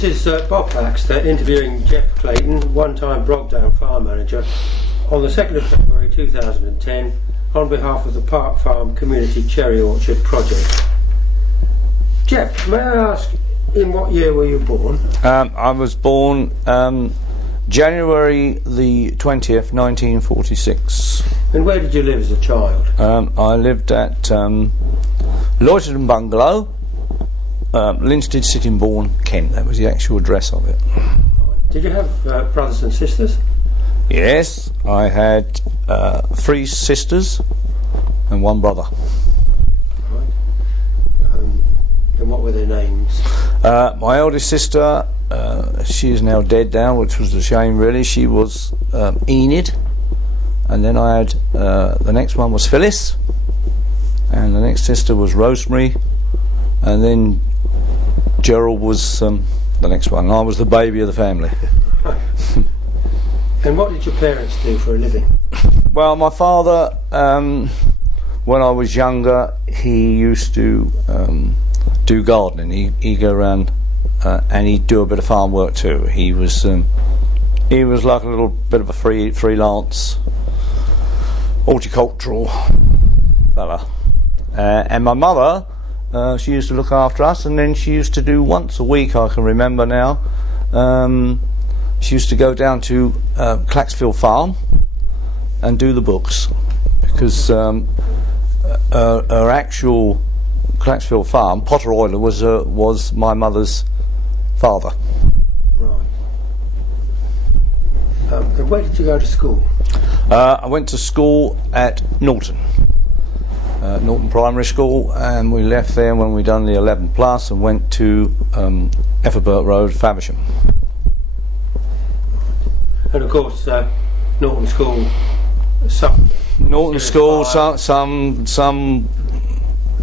This is Bob Baxter interviewing Jeff Clayton, one-time Brogdown farm manager, on the 2nd of February 2010 on behalf of the Park Farm Community Cherry Orchard Project. Jeff, may I ask, in what year were you born? I was born January the 20th, 1946. And where did you live as a child? I lived at Lynsted Bungalow, Lynsted, Sittingbourne, Kent. That was the actual address of it. Did you have brothers and sisters? Yes, I had 3 sisters and 1 brother. Right. And what were their names? My eldest sister, she is now dead now, which was a shame really. She was Enid, and then I had the next one was Phyllis, and the next sister was Rosemary, and then Gerald was the next one. I was the baby of the family. And what did your parents do for a living? Well, my father, when I was younger, he used to do gardening. He'd go around and he'd do a bit of farm work too. He was like a little bit of a freelance horticultural fella. And my mother, she used to look after us, and then she used to do once a week, I can remember now, she used to go down to Clacksville Farm and do the books, because her actual Clacksville Farm, Potter Euler, was my mother's father. Right. And where did you go to school? I went to school at Norton Primary School, and we left there when we done the 11 plus and went to Efferbert Road, Faversham. And of course, Norton School suffered. Norton School, some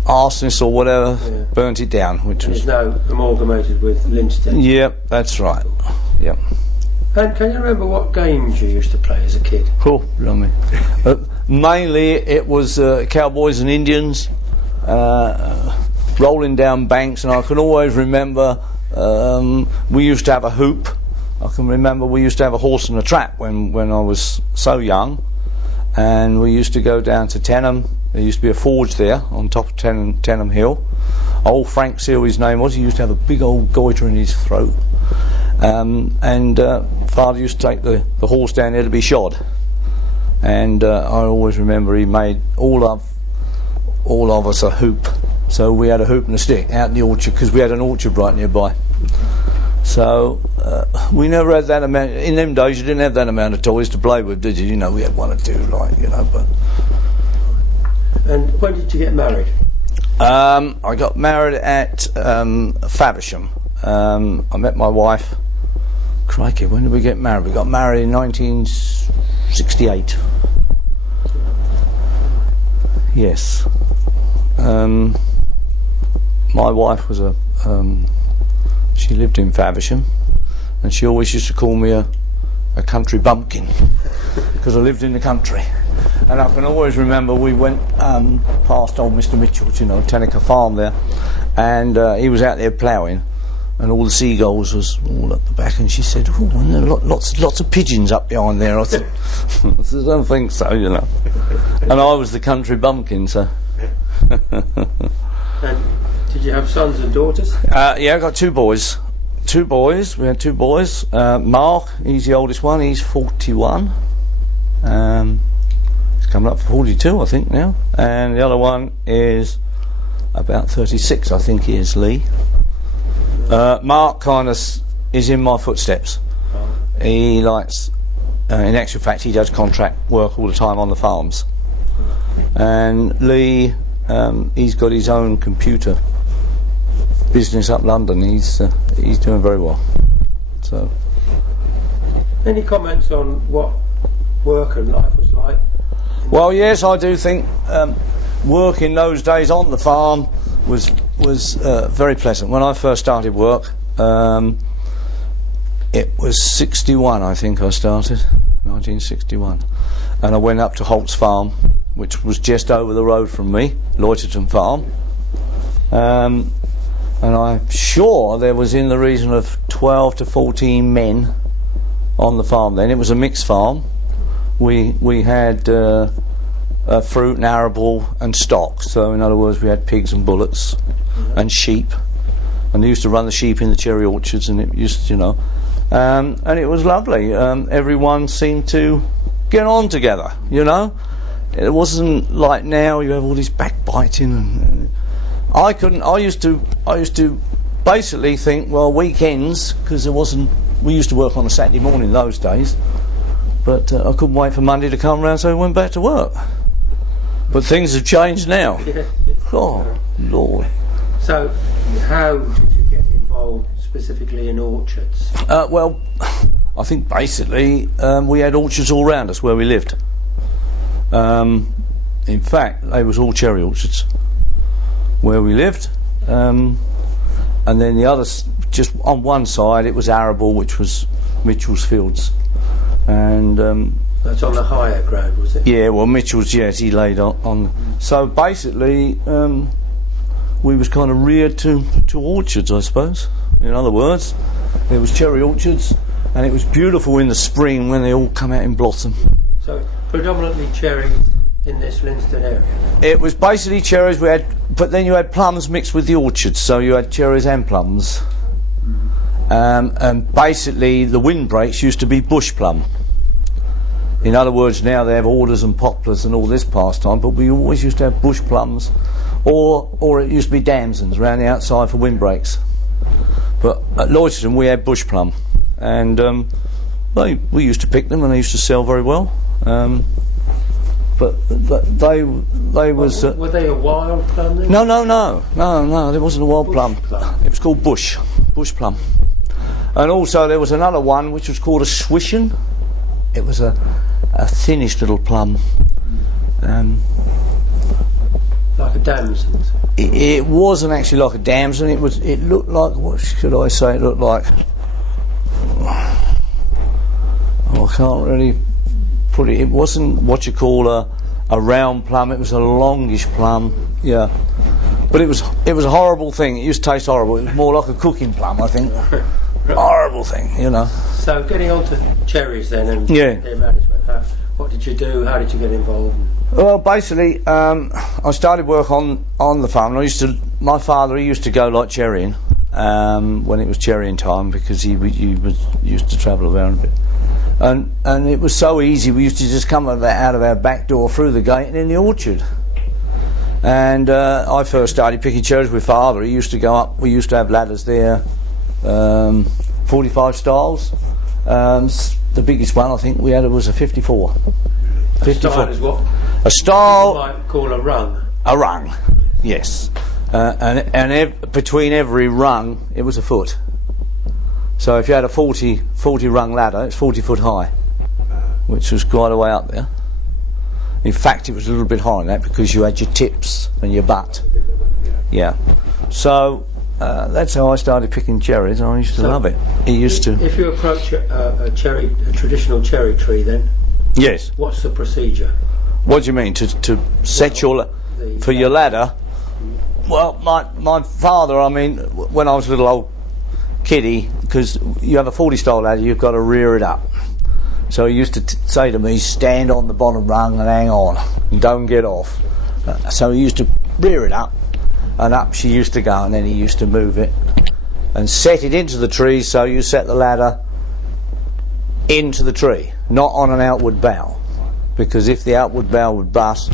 arsonist or whatever burnt it down, which was now amalgamated with Lynsted. Yep, that's right. Yep. And can you remember what games you used to play as a kid? Cool, blimey. Mainly it was cowboys and Indians, rolling down banks, and I can always remember we used to have a hoop. I can remember we used to have a horse and a trap when I was so young, and we used to go down to Tenham. There used to be a forge there on top of Tenham Hill. Old Frank Seal, his name was. He used to have a big old goiter in his throat, and Father used to take the horse down there to be shod. And I always remember he made all of us a hoop. So we had a hoop and a stick out in the orchard, because we had an orchard right nearby. So we never had that amount. In them days, you didn't have that amount of toys to play with, did you? You know, we had 1 or 2, like, you know. But. And when did you get married? I got married at Faversham. I met my wife. Crikey, when did we get married? We got married in 1968. Yes. My wife was she lived in Faversham, and she always used to call me a country bumpkin, because I lived in the country. And I can always remember we went past old Mr. Mitchell's, you know, Tennecker Farm there, and he was out there ploughing, and all the seagulls was all up the back, and she said, "Oh, and there are lots of pigeons up behind there." I said, "I don't think so, you know." And I was the country bumpkin, so. And did you have sons and daughters? Yeah, I got 2 boys. 2 boys. We had 2 boys. Mark, he's the oldest one. He's 41. He's coming up for 42, I think, now. And the other one is about 36, I think he is, Lee. Mark kind of is in my footsteps. He likes, in actual fact, he does contract work all the time on the farms. And Lee, he's got his own computer business up London. He's doing very well. So. Any comments on what work and life was like? Well, yes, I do think work in those days on the farm was very pleasant. When I first started work, it was 61, I think I started, 1961, and I went up to Holt's Farm, which was just over the road from me, Loiterton Farm, and I'm sure there was in the region of 12 to 14 men on the farm then. It was a mixed farm. We had fruit and arable and stock. So in other words, we had pigs and bullocks and sheep. And they used to run the sheep in the cherry orchards, and it used, and it was lovely. Everyone seemed to get on together, It wasn't like now you have all this backbiting. And I used to basically think, well, weekends, because we used to work on a Saturday morning those days, but I couldn't wait for Monday to come round, so we went back to work. But things have changed now. Oh, Lord. So, how did you get involved specifically in orchards? Well, I think basically we had orchards all round us where we lived. In fact, they was all cherry orchards where we lived. And then the others, just on one side, it was arable, which was Mitchell's Fields. And that's on the higher ground, was it? Yeah, well, Mitchell's, yes, he laid on. So basically, we was kind of reared to orchards, I suppose. In other words, there was cherry orchards, and it was beautiful in the spring when they all come out in blossom. So predominantly cherries in this Lynsted area? It was basically cherries we had, but then you had plums mixed with the orchards, so you had cherries and plums. And basically the windbreaks used to be bush plum. In other words, now they have alders and poplars and all this pastime, but we always used to have bush plums, or it used to be damsons around the outside for windbreaks. But at Lloydstone we had bush plum, and we used to pick them, and they used to sell very well. But they was. Were they a wild plum then? No. There wasn't a wild plum. It was called bush plum. And also there was another one which was called a swishin. It was a thinnish little plum. Like a damson. It wasn't actually like a damson. It looked like, what should I say? It looked like. I can't really put it. It wasn't what you call a round plum. It was a longish plum. Yeah, but it was a horrible thing. It used to taste horrible. It was more like a cooking plum, I think. Horrible thing, So getting on to cherries then and Yeah. their management. What did you do? How did you get involved? Well, basically, I started work on the farm. My father, he used to go like cherrying when it was cherrying time, because he used to travel around a bit. And it was so easy. We used to just come out of our back door through the gate and in the orchard. And I first started picking cherries with father. He used to go up. We used to have ladders there, 45 styles. The biggest one I think we had was a 54. A style is what? A style. You might call a rung. A rung, yes. Between every rung, it was a foot. So if you had a 40 rung ladder, it's 40 foot high, which was quite a way up there. In fact, it was a little bit higher than that, because you had your tips and your butt. Yeah. So that's how I started picking cherries. I used to love it. If you approach a traditional cherry tree, then yes. What's the procedure? What do you mean to set your ladder? Well, my father. I mean, when I was a little old kiddie, because you have a 40 style ladder, you've got to rear it up. So he used to say to me, stand on the bottom rung and hang on, and don't get off. So he used to rear it up, and up she used to go, and then he used to move it and set it into the tree. So you set the ladder into the tree, not on an outward bow, because if the outward bow would bust,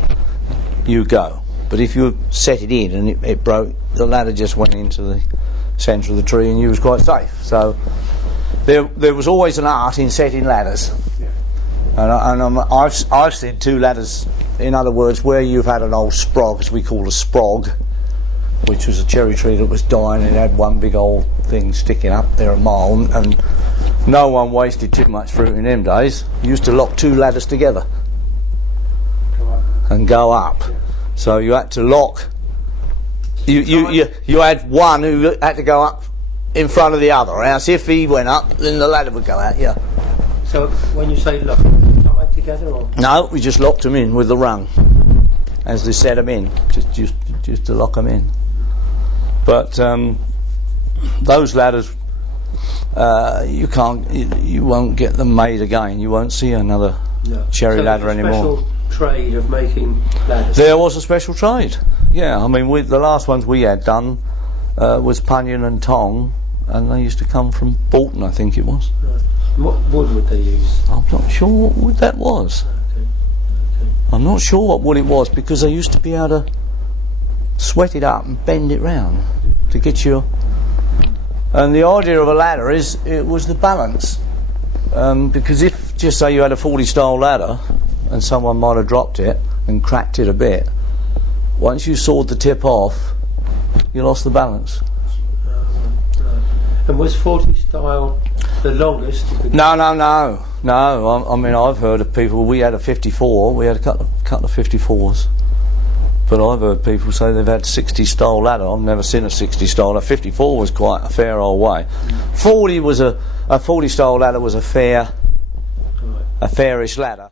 you go. But if you set it in and it broke, the ladder just went into the centre of the tree, and you was quite safe. So there was always an art in setting ladders. And I've seen two ladders, in other words, where you've had an old sprog, as we call a sprog, which was a cherry tree that was dying, and it had one big old thing sticking up there a mile, and no one wasted too much fruit in them days. You used to lock two ladders together and go up. So you had to lock. You had one who had to go up in front of the other, else if he went up, then the ladder would go out. Yeah. So when you say lock, tied together, or no, we just locked them in with the rung as they set them in, just to lock them in. But those ladders you can't, you won't get them made again. You won't see another cherry ladder anymore. Special trade of making ladders. There was a special trade. Yeah, I mean, the last ones we had done was Punyon and Tong, and they used to come from Bolton, I think it was. Right. What wood would they use? I'm not sure what wood that was. Okay. I'm not sure what wood it was, because they used to be able to sweat it up and bend it round to get your... And the idea of a ladder is, it was the balance. Because if, just say you had a 40 style ladder and someone might have dropped it and cracked it a bit, once you sawed the tip off, you lost the balance. Right. And was 40 style the longest? No. I mean, I've heard of people. We had a 54. We had a couple of 54s. But I've heard people say they've had 60 style ladder. I've never seen a 60 style. A 54 was quite a fair old way. 40 was a 40 style ladder was a fairish ladder.